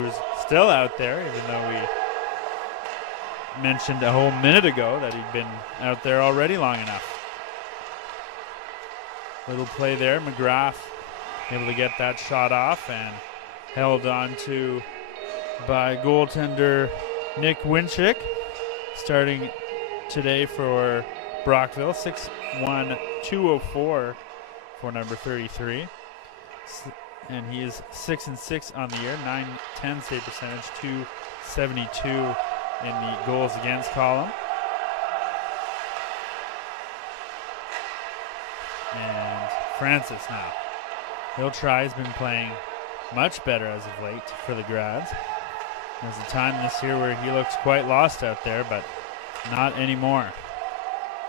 who's still out there, even though we mentioned a whole minute ago that he'd been out there already long enough. Little play there. McGrath able to get that shot off and held on to by goaltender Nick Winchick, starting today for Brockville. 6'1", 204 for number 33. And he is 6-6 on the year, .910 save percentage, .272 in the goals against column. And Francis now. He'll try. He's been playing much better as of late for the Grads. There's a time this year where he looks quite lost out there, but not anymore.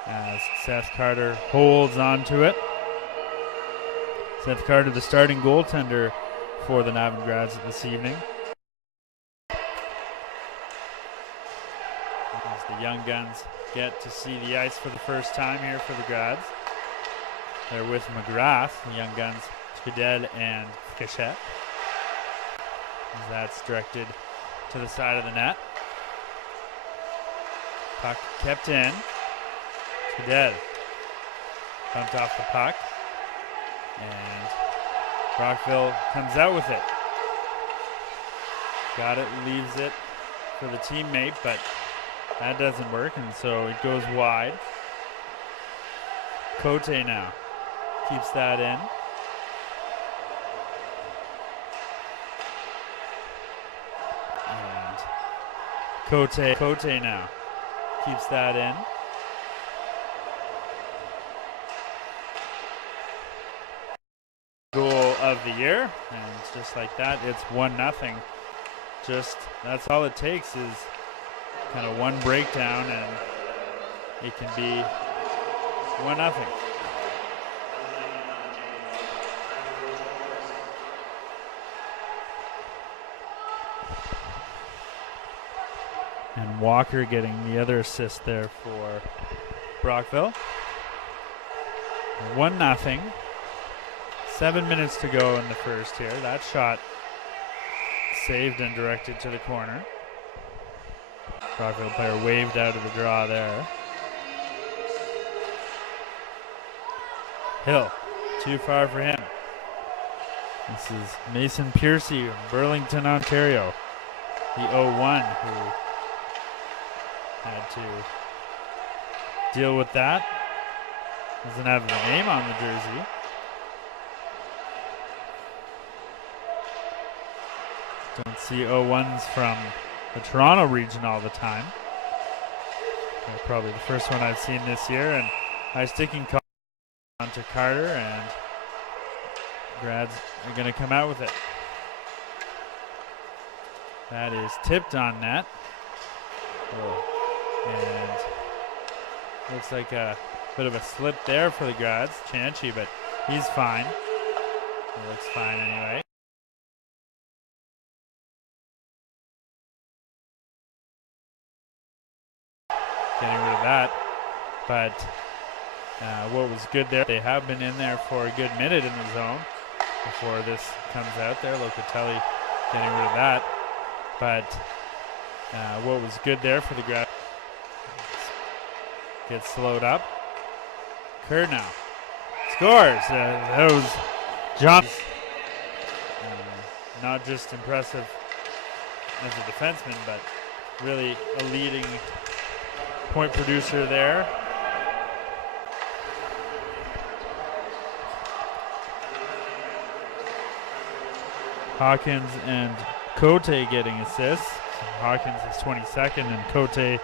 As Seth Carter holds on to it. Seth Carter, the starting goaltender for the Navan Grads this evening. As the young guns get to see the ice for the first time here for the Grads. They're with McGrath, the young guns, Trudel and Frichette. As that's directed to the side of the net. Puck kept in. Trudel bumped off the puck. And Brockville comes out with it. Got it, leaves it for the teammate, but that doesn't work, and so it goes wide. Cote now keeps that in. And Cote now keeps that in. Goal of the year, and just like that, it's 1-0. Just that's all it takes is kind of one breakdown, and it can be 1-0. And Walker getting the other assist there for Brockville. 1-0. 7 minutes to go in the first here. That shot saved and directed to the corner. Brockville player waved out of the draw there. Hill, too far for him. This is Mason Piercy, Burlington, Ontario. The 0-1 who had to deal with that. Doesn't have the name on the jersey. Don't see 0-1s from the Toronto region all the time. Probably the first one I've seen this year. And high sticking call onto Carter, and Grads are going to come out with it. That is tipped on net. And looks like a bit of a slip there for the Grads. Chanchy, but he's fine. He looks fine anyway. Getting rid of that, but what was good there, they have been in there for a good minute in the zone before this comes out there. Locatelli getting rid of that, but what was good there for the grab gets slowed up. Kerr now scores. Those jumps, not just impressive as a defenseman, but really a leading point producer there. Hawkins and Cote getting assists. Hawkins is 22nd and Cote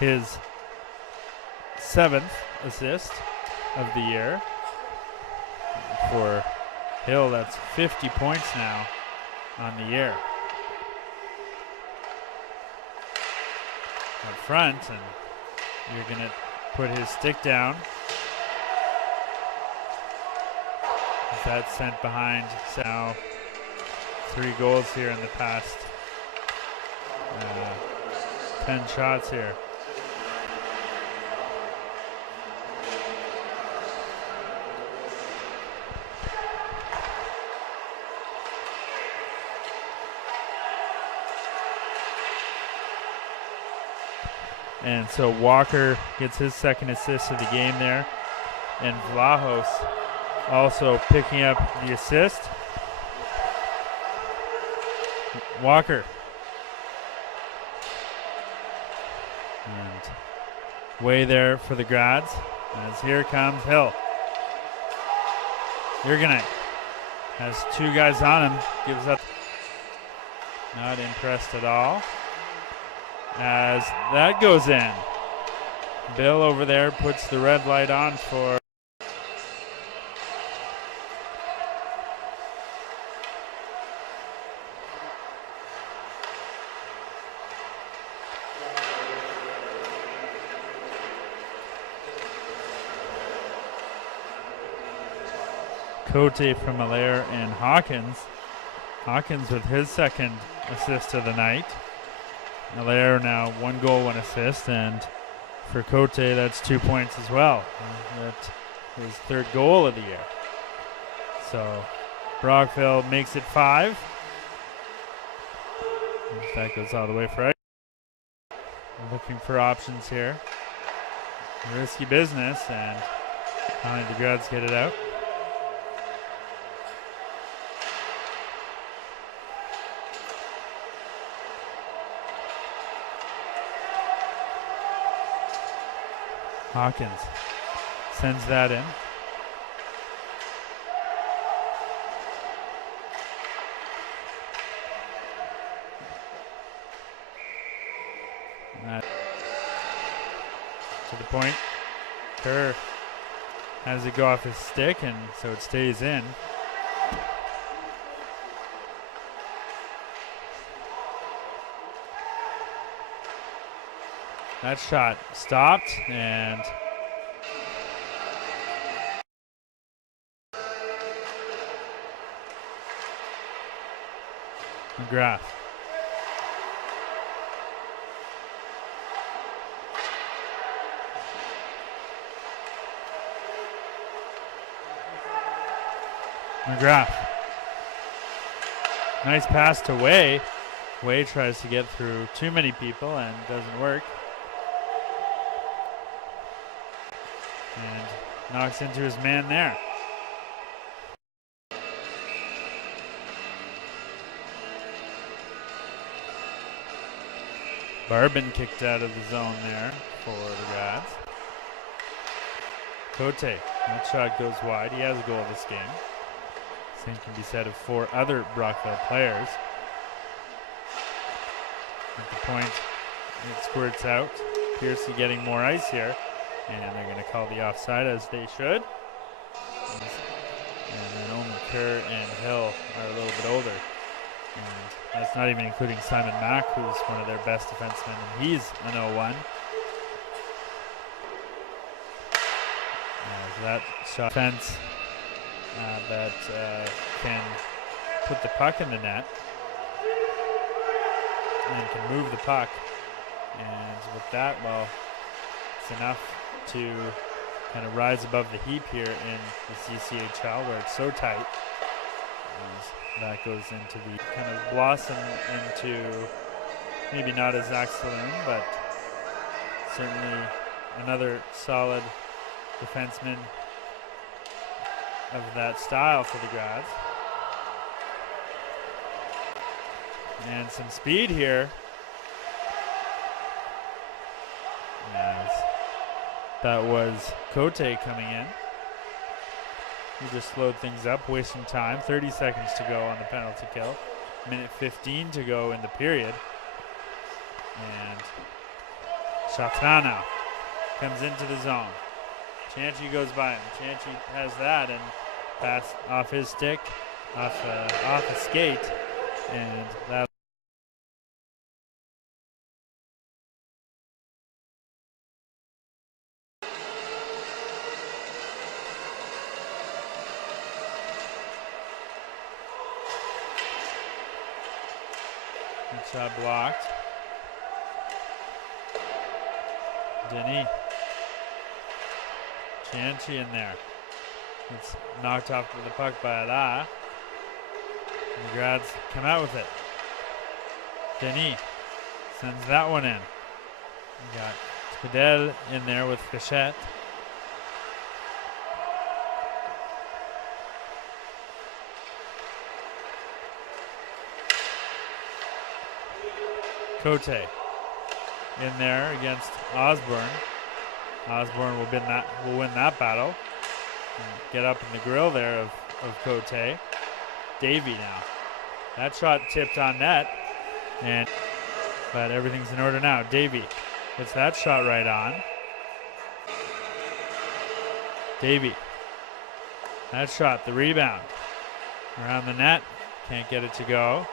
his 7th assist of the year. For Hill, that's 50 points now on the year. Up front, and you're going to put his stick down. That's sent behind. So now 3 goals here in the past 10 shots here. And so Walker gets his second assist of the game there. And Vlahos also picking up the assist. Walker. And way there for the Grads. As here comes Hill. Jurgenite has two guys on him. Gives up. Not impressed at all. As that goes in. Bill over there puts the red light on for Cote from Allaire and Hawkins. Hawkins with his second assist of the night. Allaire now 1 goal, 1 assist, and for Cote that's 2 points as well. That's his third goal of the year. So Brockville makes it 5. If that goes all the way for right. Looking for options here. Risky business, and finally the Grads get it out. Hawkins sends that in. To the point. Kerr has it go off his stick, and so it stays in. That shot stopped, and McGrath. McGrath. Nice pass to Way. Way tries to get through too many people and doesn't work. And knocks into his man there. Barbin kicked out of the zone there for the Grads. Cote, that shot goes wide. He has a goal this game. Same can be said of 4 other Brockville players. At the point, it squirts out. Piercy getting more ice here. And they're going to call the offside, as they should. And then only Kerr and Hill are a little bit older. And that's not even including Simon Mack, who's one of their best defensemen, and he's an 0-1. As that shot defense that can put the puck in the net and can move the puck. And with that, well, it's enough to kind of rise above the heap here in the CCHL, where it's so tight. And that goes into the kind of blossom into maybe not as Zach Saloon, but certainly another solid defenseman of that style for the Grads. And some speed here. As that was Cote coming in. He just slowed things up, wasting time. 30 seconds to go on the penalty kill. Minute 15 to go in the period. And Shatrana comes into the zone. Chanchy goes by him. Chanchy has that and pass off his stick, off a skate, and that. That shot blocked. Denny. Chanchy in there. It's knocked off with the puck by Ala. The Grads come out with it. Denny sends that one in. We got Fidel in there with Fichette. Cote in there against Osborne. Osborne will win that battle. And get up in the grill there of Cote. Davey now. That shot tipped on net, but everything's in order now. Davey gets that shot right on. Davey. That shot, the rebound. Around the net, can't get it to go.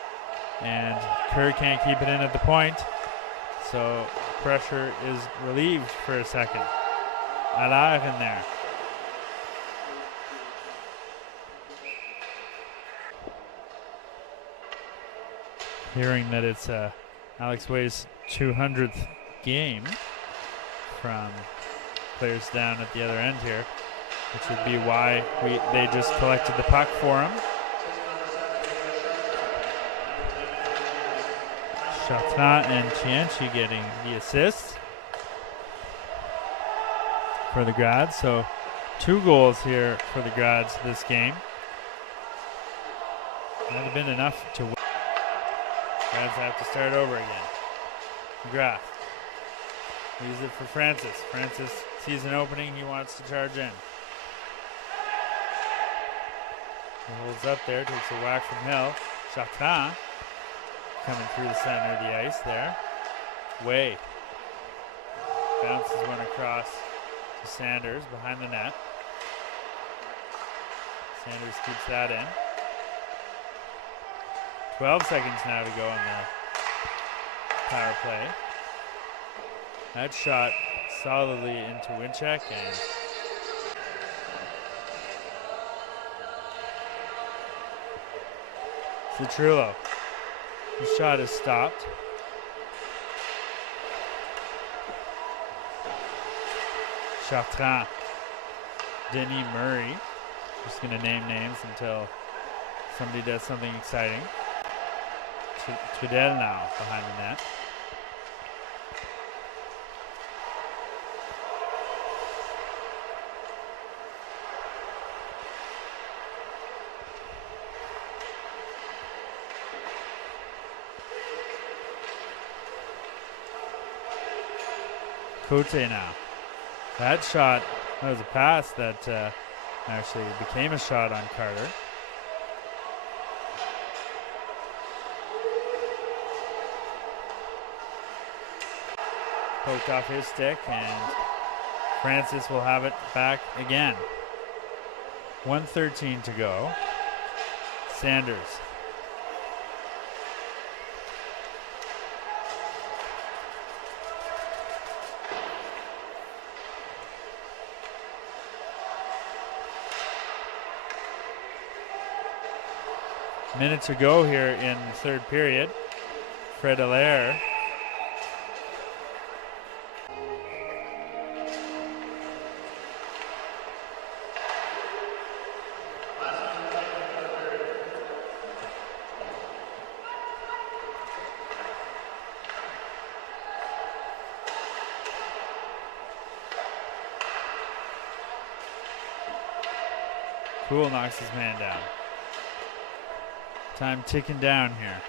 And Kerr can't keep it in at the point. So pressure is relieved for a second. Allaire in there. Hearing that it's Alex Way's 200th game from players down at the other end here, which would be why they just collected the puck for him. Chartrand and Cianci getting the assists for the Grads. So 2 goals here for the Grads this game. Might have been enough to win. Grads have to start over again. McGrath leaves it for Francis. Francis sees an opening. He wants to charge in. He holds up there, takes a whack from Hill. Chartrand coming through the center of the ice there. Way bounces one across to Sanders behind the net. Sanders keeps that in. 12 seconds now to go on the power play. That shot solidly into Winchek, and Citrillo. The shot is stopped. Chartrand. Denis Murray. Just going to name names until somebody does something exciting. Trudel now behind the net. Cote now. That shot, that was a pass that actually became a shot on Carter. Poked off his stick, and Francis will have it back again. 1:13 to go. Sanders. Minute to go here in the third period. Fred Allaire. Cool knocks his man down. Time ticking down here.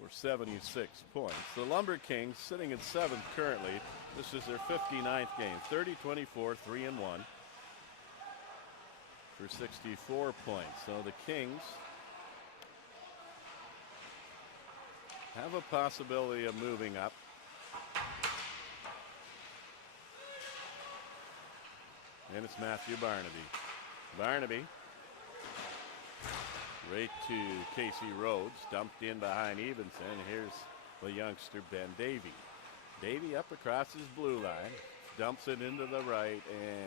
For 76 points. The Lumber Kings sitting at 7th currently. This is their 59th game. 30-24, 3-1. For 64 points. So the Kings have a possibility of moving up. And it's Matthew Barnaby. Barnaby right to Casey Rhodes, dumped in behind Evenson. Here's the youngster Ben Davey. Davey up across his blue line, dumps it into the right, and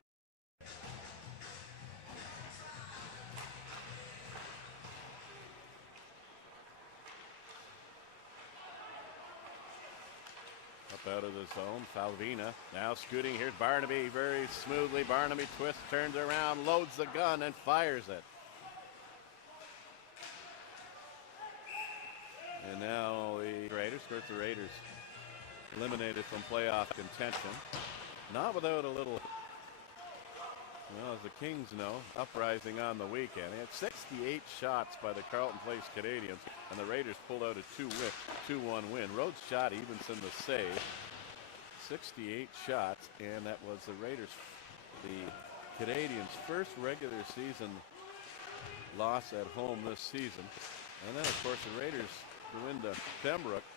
out of the zone. Falvina now scooting. Here's Barnaby very smoothly. Barnaby twists, turns around, loads the gun, and fires it. And now the Raiders, of course, the Raiders eliminated from playoff contention. Not without a little, well, as the Kings know, uprising on the weekend. They had 68 shots by the Carleton Place Canadians, and the Raiders pulled out a 2-1 win. Rhodes shot Evenson the save. 68 shots, and that was the Raiders, the Canadians' first regular season loss at home this season. And then, of course, the Raiders go into Pembroke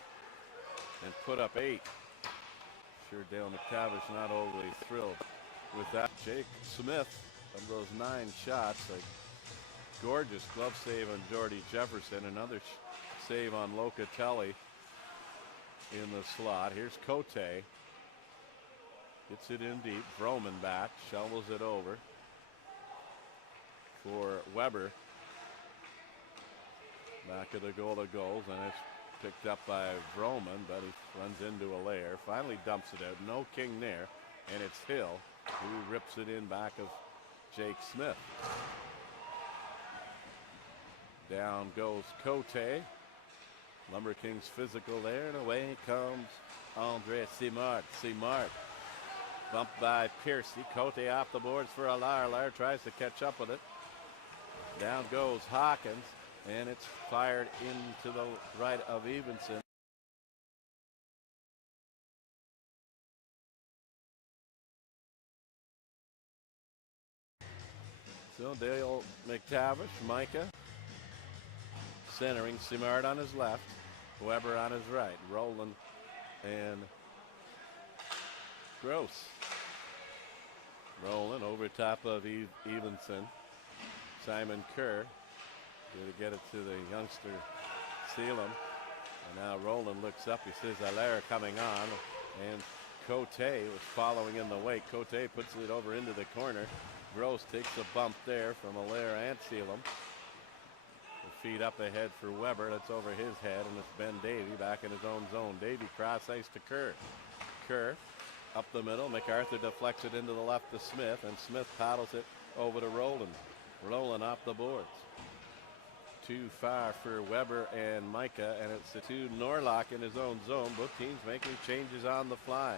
and put up 8. Sure, Dale McTavish not overly thrilled with that. Jake Smith, of those 9 shots, a gorgeous glove save on Jordy Jefferson, another save on Locatelli in the slot. Here's Cote. Gets it in deep. Vroman back, shovels it over for Weber. Back of the goal to goals, and it's picked up by Vroman, but he runs into a layer. Finally dumps it out. No King there, and it's Hill who rips it in back of Jake Smith. Down goes Cote. Lumber Kings physical there, and away comes Andre Simard. Simard bumped by Piercy. Cote off the boards for Allaire. Allaire tries to catch up with it. Down goes Hawkins, and it's fired into the right of Evenson. So Dale McTavish, Micah, centering. Simard on his left, Weber on his right. Rowland and Gross. Rowland over top of Evenson. Simon Kerr going to get it to the youngster Sealam. And now Rowland looks up. He sees Allaire coming on. And Cote was following in the wake. Cote puts it over into the corner. Gross takes a bump there from Allaire and Sealam. The feed up ahead for Weber. That's over his head. And it's Ben Davey back in his own zone. Davey cross ice to Kerr. Kerr up the middle. MacArthur deflects it into the left to Smith. And Smith paddles it over to Rowland. Rowland off the boards. Too far for Weber and Micah, and it's to Norlock in his own zone. Both teams making changes on the fly.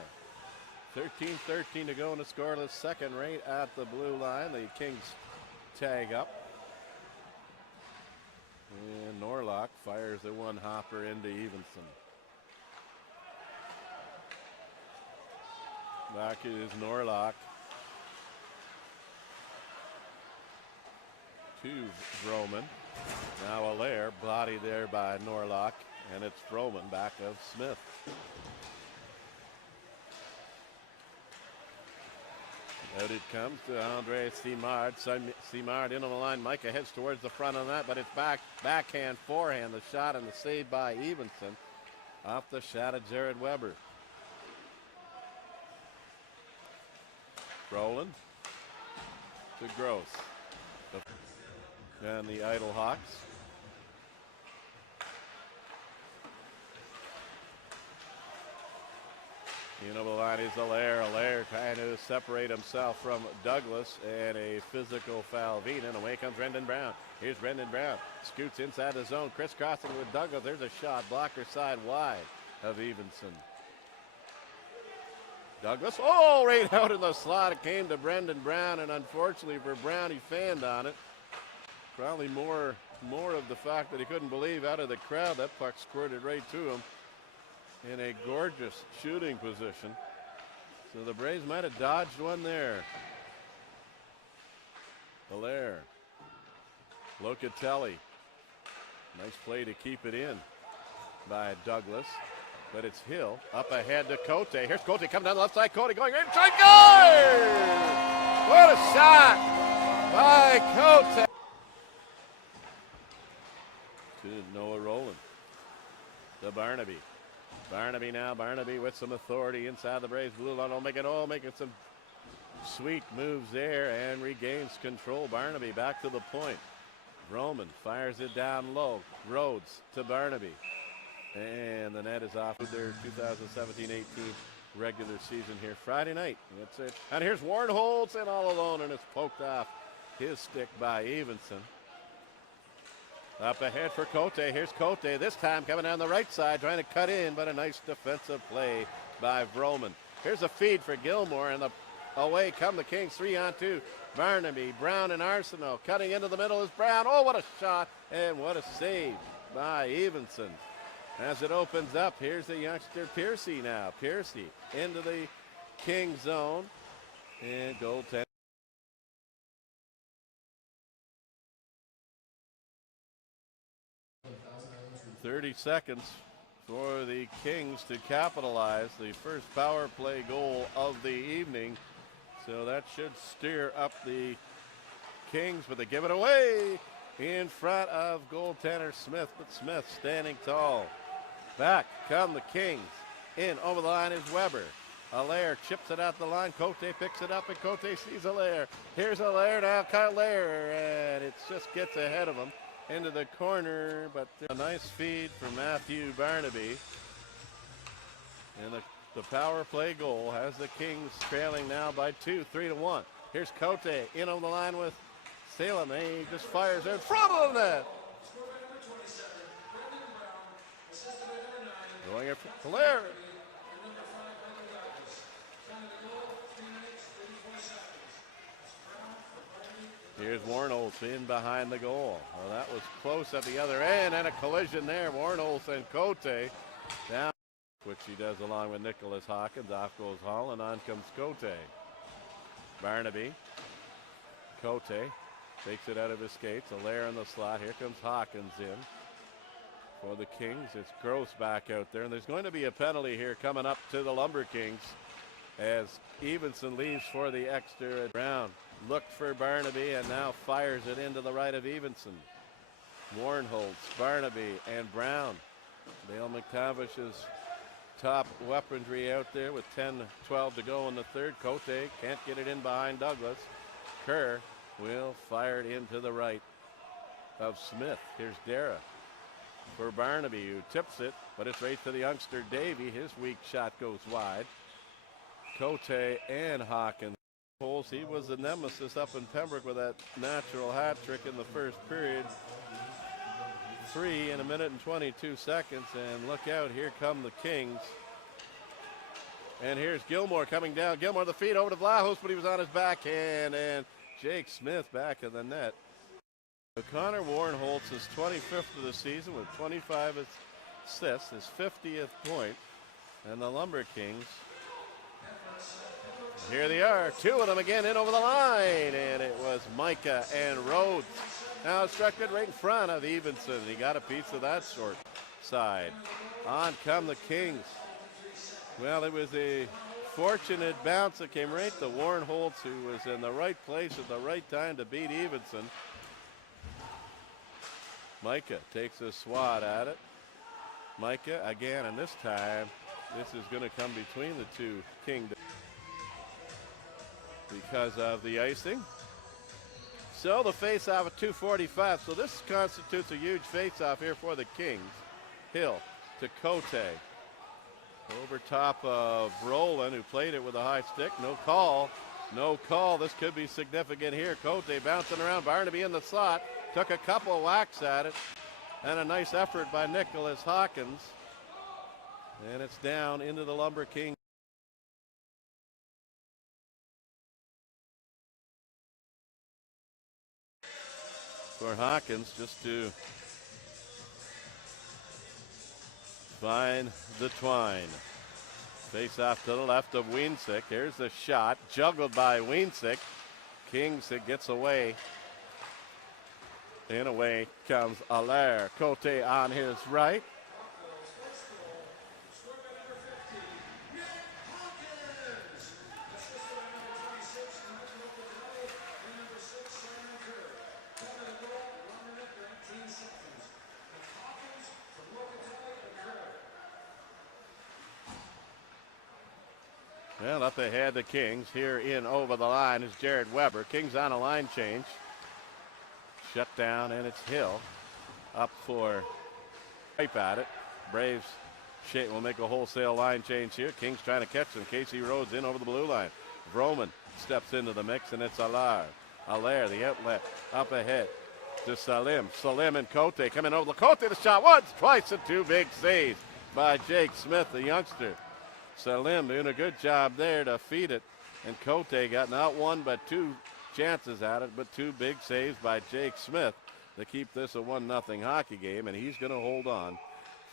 13-13 to go in a scoreless second, right at the blue line. The Kings tag up. And Norlock fires the one hopper into Evenson. Back is Norlock. To Vroman. Now Allaire, body there by Norlock, and it's Vroman back of Smith. Out it comes to Andre Simard. Simard in on the line. Micah heads towards the front on that, but it's backhand, forehand. The shot and the save by Evenson off the shot of Jared Weber. Rowland to Gross. And the Idle Hawks. You know, the line is Allaire. Allaire trying to separate himself from Douglas, and a physical Falvina. And away comes Brendan Brown. Here's Brendan Brown. Scoots inside the zone. Crisscrossing with Douglas. There's a shot. Blocker side wide of Evenson. Douglas. Oh, right out in the slot. It came to Brendan Brown, and unfortunately for Brown, he fanned on it. Probably more of the fact that he couldn't believe out of the crowd. That puck squirted right to him in a gorgeous shooting position. So the Braves might have dodged one there. Allaire. Locatelli. Nice play to keep it in by Douglas. But it's Hill up ahead to Cote. Here's Cote coming down the left side. Cote going inside. Goal! What a shot by Cote. To Noah Rowland. To Barnaby. Barnaby now. Barnaby with some authority inside the Braves blue line. Making some sweet moves there and regains control. Barnaby back to the point. Roman fires it down low. Rhodes to Barnaby. And the net is off with their 2017-18 regular season here Friday night. That's it. And here's Warren Holtz in all alone, and it's poked off his stick by Evenson. Up ahead for Cote. Here's Cote, this time coming down the right side, trying to cut in, but a nice defensive play by Vroman. Here's a feed for Gilmore, and away come the Kings, 3-on-2. Barnaby, Brown, and Arsenault. Cutting into the middle is Brown. Oh, what a shot, and what a save by Evenson. As it opens up, here's the youngster Piercy now. Piercy into the King zone, and goaltender. 30 seconds for the Kings to capitalize the first power play goal of the evening. So that should steer up the Kings, but they give it away in front of goaltender Smith, but Smith standing tall. Back come the Kings. In over the line is Weber. Allaire chips it out the line. Cote picks it up, and Cote sees Allaire. Here's Allaire now, Kyle Allaire, and it just gets ahead of him into the corner, but a nice feed from Matthew Barnaby. And the power play goal has the Kings trailing now by 2, 3-1. Here's Cote in on the line with Salem. He just fires in front of the net. Going up for Allaire. Here's Warnholtz in behind the goal. Well, that was close at the other end, and a collision there. Warnholtz and Cote down, which he does along with Nicholas Hawkins. Off goes Hall, and on comes Cote. Barnaby. Cote takes it out of his skates. Allaire in the slot. Here comes Hawkins in for the Kings. It's Gross back out there, and there's going to be a penalty here coming up to the Lumber Kings as Evenson leaves for the extra. Brown looked for Barnaby and now fires it into the right of Evenson. Warnholtz, Barnaby, and Brown. Dale McTavish's top weaponry out there with 10-12 to go in the third. Cote can't get it in behind Douglas. Kerr will fire it into the right of Smith. Here's Dara for Barnaby, who tips it, but it's right to the youngster Davey. His weak shot goes wide. Cote and Hawkins. He was the nemesis up in Pembroke with that natural hat trick in the first period. 3 in a minute and 22 seconds, and look out, here come the Kings. And here's Gilmore coming down. Gilmore the feed over to Vlahos, but he was on his backhand, and Jake Smith back in the net. So Connor Warnholtz is 25th of the season with 25 assists, his 50th point, and the Lumber Kings, here they are, 2 of them again in over the line, and it was Micah and Rhodes. Now struck it right in front of Evenson. He got a piece of that short side. On come the Kings. Well, it was a fortunate bounce that came right to Warnholtz, who was in the right place at the right time to beat Evenson. Micah takes a swat at it. Micah again, and this time this is going to come between the two Kings because of the icing. So the face-off at 2:45. So this constitutes a huge face-off here for the Kings. Hill to Cote. Over top of Rowland, who played it with a high stick. No call. No call. This could be significant here. Cote bouncing around. Barnaby in the slot. Took a couple of whacks at it. And a nice effort by Nicholas Hawkins. And it's down into the Lumber King. For Hawkins just to find the twine. Face off to the left of Wiensick. Here's the shot, juggled by Wiensick. Kings, it gets away. And away comes Allaire. Cote on his right. Well, up ahead the Kings. Here in over the line is Jared Weber. Kings on a line change. Shut down, and it's Hill up for right at it. Braves will make a wholesale line change here. Kings trying to catch them. Casey Rhodes in over the blue line. Vroman steps into the mix, and it's Allaire. Allaire, the outlet, up ahead to Salim. Salim and Cote coming over. Cote the shot once, twice, and two big saves by Jake Smith, the youngster. Salim doing a good job there to feed it. And Cote got not one but two chances at it, but two big saves by Jake Smith to keep this a 1-0 hockey game, and he's going to hold on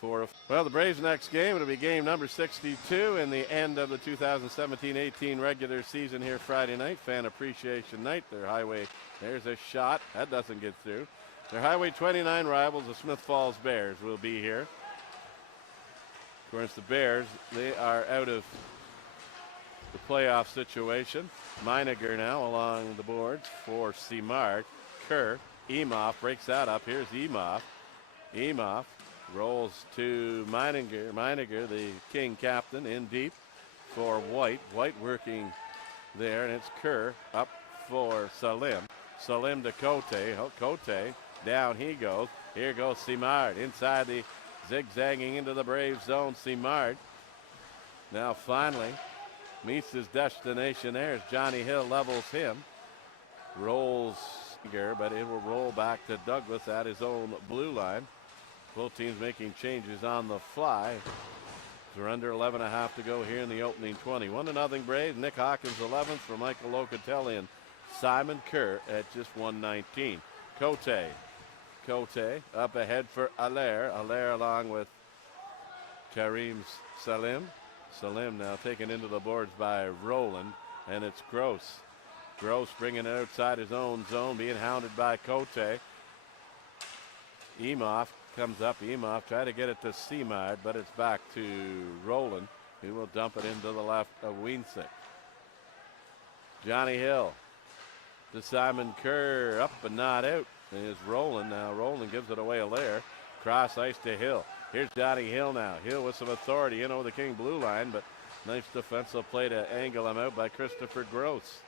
for well, the Braves' next game, it'll be game number 62 in the end of the 2017-18 regular season here Friday night, fan appreciation night. Their highway, there's a shot, that doesn't get through. Their Highway 29 rivals, the Smith Falls Bears, will be here. Of course, the Bears, they are out of the playoff situation. Meiniger now along the boards for Simard. Kerr, Emoff breaks that up. Here's Emoff. Emoff rolls to Meiniger. Meiniger, the King captain, in deep for White. White working there, and it's Kerr up for Salim. Salim to Cote. Oh, Cote, down he goes. Here goes Simard inside the zigzagging into the Braves zone. Simard now finally meets his destination there as Johnny Hill levels him. Rolls, but it will roll back to Douglas at his own blue line. Both teams making changes on the fly. We're under 11.5 to go here in the opening 20. 1-0 Braves. Nick Hawkins 11th for Michael Locatelli and Simon Kerr at just 1:19. Cote up ahead for Allaire. Allaire along with Karim Salim. Salim now taken into the boards by Rowland, and it's Gross. Gross bringing it outside his own zone, being hounded by Cote. Emoff comes up. Emoff try to get it to Simard, but it's back to Rowland, who will dump it into the left of Wiensick. Johnny Hill to Simon Kerr, up and not out. Is Rowland now. Rowland gives it away Allaire. Cross ice to Hill. Here's Johnny Hill now. Hill with some authority in over the King blue line, but nice defensive play to angle him out by Christopher Gross.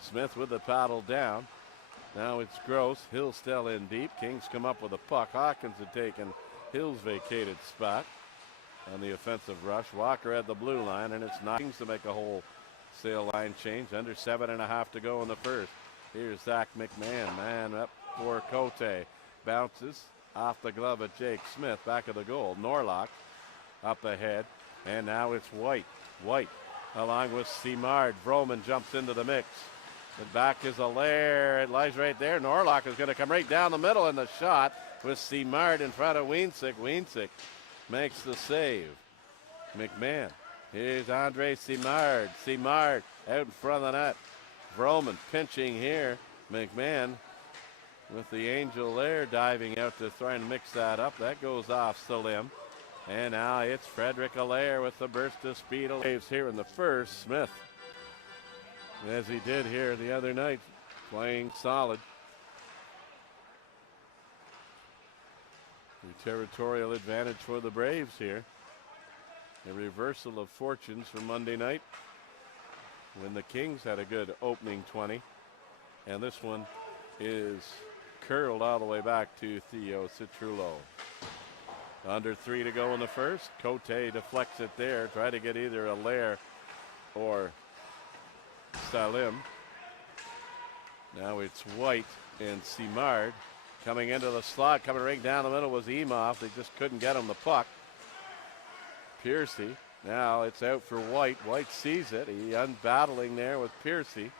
Smith with the paddle down. Now it's Gross. Hill still in deep. Kings come up with a puck. Hawkins had taken Hill's vacated spot on the offensive rush. Walker at the blue line, and it's not Kings to make a wholesale line change. Under 7.5 to go in the first. Here's Zach McMahon. Man up for Cote. Bounces off the glove of Jake Smith. Back of the goal. Norlock up ahead. And now it's White. White along with Simard. Vroman jumps into the mix. And back is Allaire. It lies right there. Norlock is going to come right down the middle in the shot with Simard in front of Wiensick. Wiensick makes the save. McMahon. Here's Andre Simard. Simard out in front of the net. Vroman pinching here. McMahon with the Angel there diving out to try and mix that up. That goes off Salim. And now it's Frederick Allaire with the burst of speed. Waves here in the first. Smith, as he did here the other night, playing solid. The territorial advantage for the Braves here. A reversal of fortunes from Monday night when the Kings had a good opening 20. And this one is curled all the way back to Theo Citrullo. Under 3 to go in the first. Cote deflects it there. Try to get either Allaire or Salim. Now it's White and Simard coming into the slot. Coming right down the middle was Emoff. They just couldn't get him the puck. Piercy. Now it's out for White. White sees it. He unbattling there with Piercy.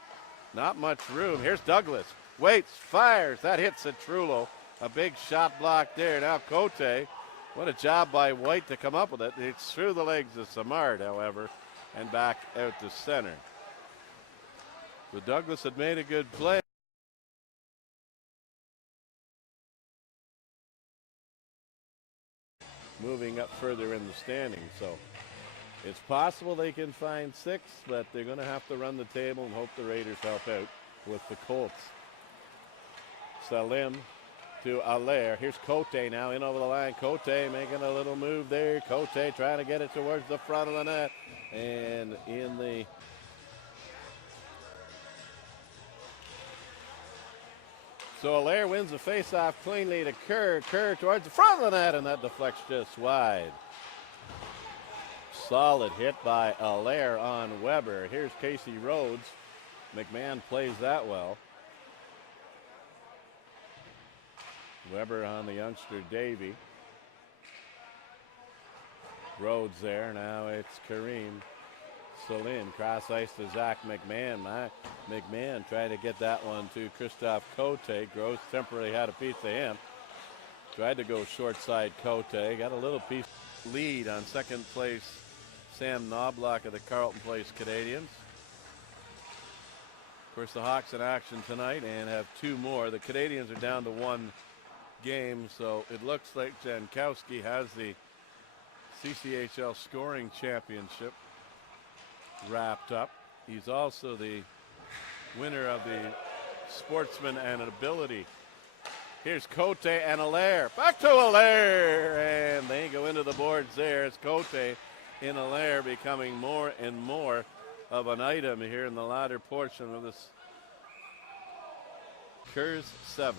Not much room. Here's Douglas. Waits, fires. That hits Citrullo. A big shot block there. Now Cote. What a job by White to come up with it. It's through the legs of Simard, however, and back out to center. So Douglas had made a good play. Moving up further in the standings, so it's possible they can find 6, but they're going to have to run the table and hope the Raiders help out with the Colts. Salim to Allaire. Here's Cote now in over the line. Cote making a little move there. Cote trying to get it towards the front of the net. And in the so Allaire wins the faceoff cleanly to Kerr. Kerr towards the front of the net, and that deflects just wide. Solid hit by Allaire on Weber. Here's Casey Rhodes. McMahon plays that well. Weber on the youngster Davey. Rhodes there. Now it's Kareem Salim. Cross ice to Zach McMahon. McMahon trying to get that one to Christophe Cote. Gross temporarily had a piece of him. Tried to go short side Cote. Got a little piece lead on second place Sam Knobloch of the Carleton Place Canadians. Of course, the Hawks in action tonight and have two more. The Canadians are down to one game, so it looks like Jankowski has the CCHL scoring championship wrapped up. He's also the winner of the Sportsman and Ability. Here's Cote and Allaire. Back to Allaire, and they go into the boards there. It's Cote and Allaire becoming more and more of an item here in the latter portion of this Kerr's 7th.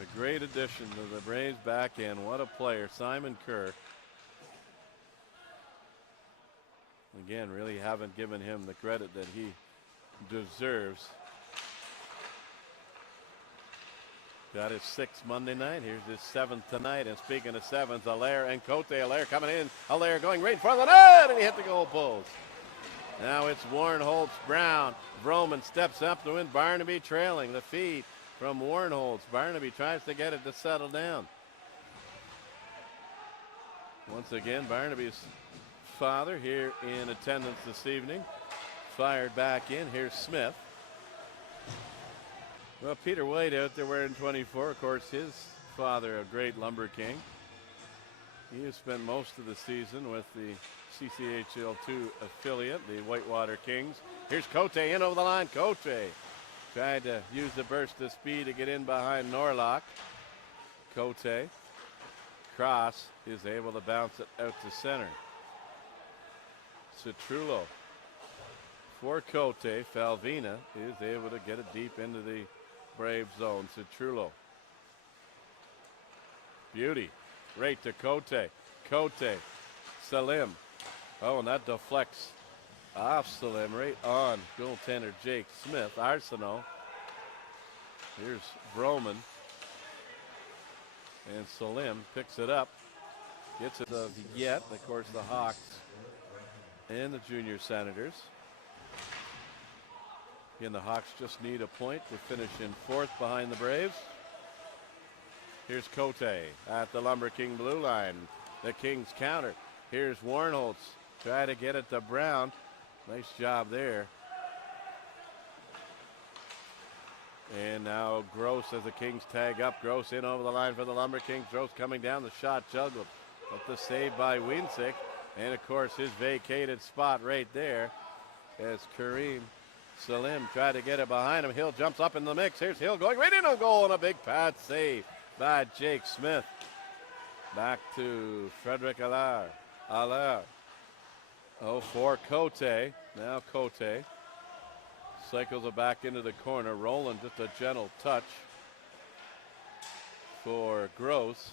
A great addition to the Braves back end. What a player, Simon Kerr. Again, really haven't given him the credit that he deserves. Got his 6th Monday night. Here's his 7th tonight. And speaking of 7th, Allaire and Cote. Allaire coming in. Allaire going right in front of the net, and he hit the goal post. Now it's Warren Holtz Brown. Vroman steps up to win. Barnaby trailing. The feed from Warren Holtz. Barnaby tries to get it to settle down. Once again, Barnaby's father here in attendance this evening. Fired back in. Here's Smith. Well, Peter White out there wearing 24. Of course, his father, a great Lumber King. He has spent most of the season with the CCHL2 affiliate, the Whitewater Kings. Here's Cote in over the line. Cote tried to use the burst of speed to get in behind Norlock. Cote. Cross is able to bounce it out to center. Citrullo for Cote. Falvina is able to get it deep into the Brave zone. Citrullo. Beauty. Right to Cote. Cote. Salim. Oh, and that deflects off Salim right on goaltender Jake Smith. Arsenault. Here's Broman. And Salim picks it up. Gets it yet. Of course, the Hawks and the Junior Senators. Again, the Hawks just need a point to finish in 4th behind the Braves. Here's Cote at the Lumber King blue line. The Kings counter. Here's Warnholtz. Try to get it to Brown. Nice job there. And now Gross as the Kings tag up. Gross in over the line for the Lumber Kings. Gross coming down the shot juggled. But the save by Winsick. And of course his vacated spot right there as Kareem Salim tried to get it behind him. Hill jumps up in the mix. Here's Hill going right into goal and a big pad save by Jake Smith. Back to Frederick Allaire. Oh, for Cote. Now Cote cycles it back into the corner. Roland just a gentle touch for Gross.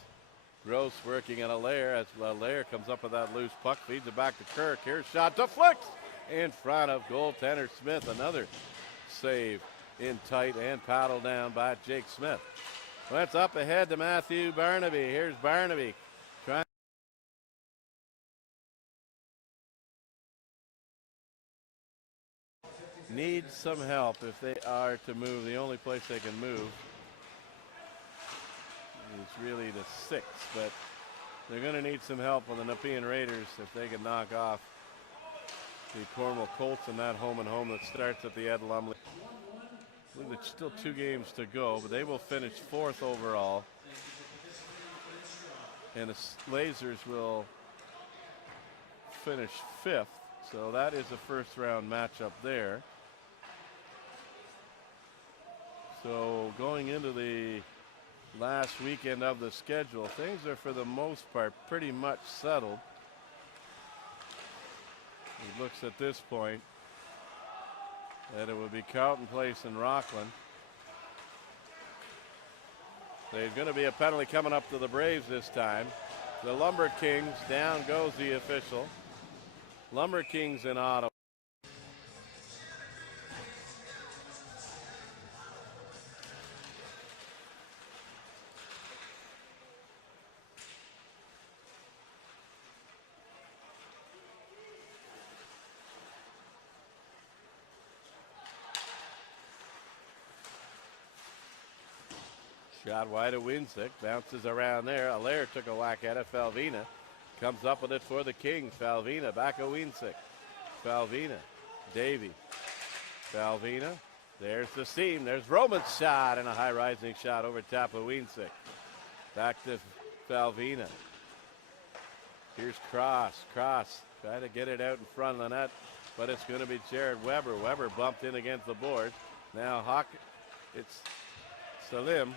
Gross working on Allaire as Allaire comes up with that loose puck. Feeds it back to Kirk. Here's shot. Deflects in front of goaltender Smith. Another save in tight and paddled down by Jake Smith. Well, that's up ahead to Matthew Barnaby. Here's Barnaby trying. Needs some help if they are to move. The only place they can move is really the 6th, but they're going to need some help on the Nepean Raiders if they can knock off the Cornwall Colts in that home and home that starts at the Ed Lumley. I believe there's still 2 games to go, but they will finish 4th overall. And the Lasers will finish 5th. So that is a first round matchup there. So going into the last weekend of the schedule, things are for the most part pretty much settled. It looks at this point that it would be Carleton Place and Rockland. There's going to be a penalty coming up to the Braves this time. The Lumber Kings. Down goes the official. Lumber Kings in Ottawa. Shot wide of Winsick. Bounces around there. Allaire took a whack at it. Falvina comes up with it for the Kings. Falvina back of Winsick. Falvina. Davey. Falvina. There's the seam. There's Roman's shot and a high rising shot over top of Winsick. Back to Falvina. Here's Cross. Cross trying to get it out in front of the net, but it's going to be Jared Weber. Weber bumped in against the board. Now it's Salim.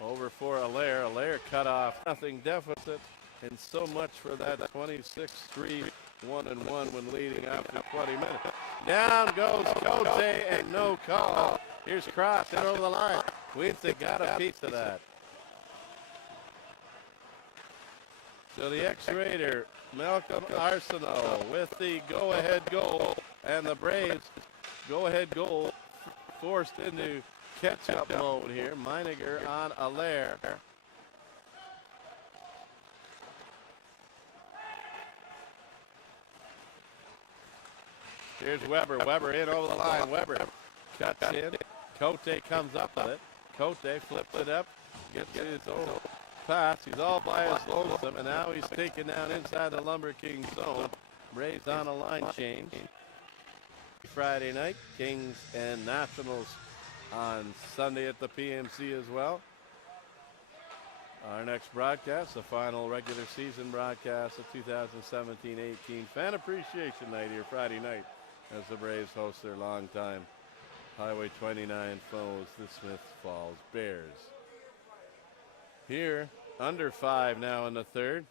Over for Allaire. Allaire cut off. Nothing deficit. And so much for that 26-3 1-1 when leading after 20 minutes. Down goes Cote and no call. Here's Cross in over the line. Winsick got a piece of that. So the X-Raider, Malcolm Arsenault with the go-ahead goal. And the Braves go-ahead goal forced into catch-up mode here. Meininger on Allaire. Here's Weber. Weber in over the line. Weber cuts in. Cote comes up with it. Cote flips it up. Gets his own pass. He's all by his lonesome. And now he's taken down inside the Lumber King zone. Braves on a line change. Friday night. Kings and Nationals on Sunday at the PMC as well. Our next broadcast, the final regular season broadcast of 2017-18 Fan Appreciation Night here Friday night as the Braves host their longtime Highway 29 foes, the Smith Falls Bears. Here, under 5 now in the third.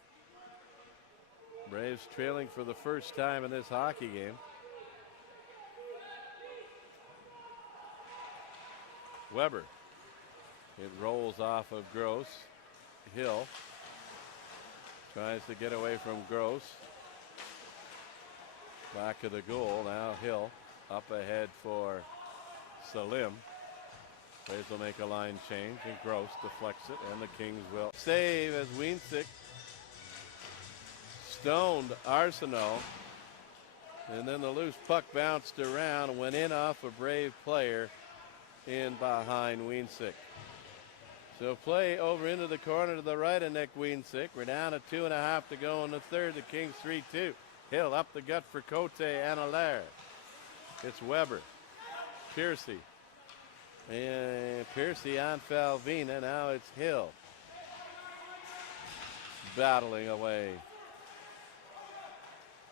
Braves trailing for the first time in this hockey game. Weber. It rolls off of Gross. Hill tries to get away from Gross. Back of the goal. Now Hill up ahead for Salim. Braves will make a line change and Gross deflects it and the Kings will save as Winsick stoned Arsenault. And then the loose puck bounced around and went in off a Brave player in behind Winsick. So play over into the corner to the right of Nick Winsick. We're down to 2.5 to go in the third. The Kings 3-2. Hill up the gut for Cote and Allaire. It's Weber. Piercy. And Piercy on Falvina. Now it's Hill. Battling away.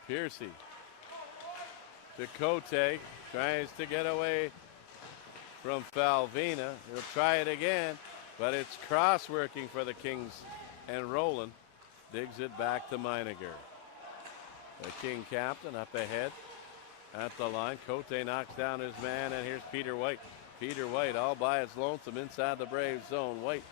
Piercy. To Cote. Tries to get away from Falvina. He'll try it again. But it's Cross working for the Kings, and Roland digs it back to Meininger. The King captain up ahead at the line. Cote knocks down his man, and here's Peter White. Peter White all by his lonesome inside the Braves zone. White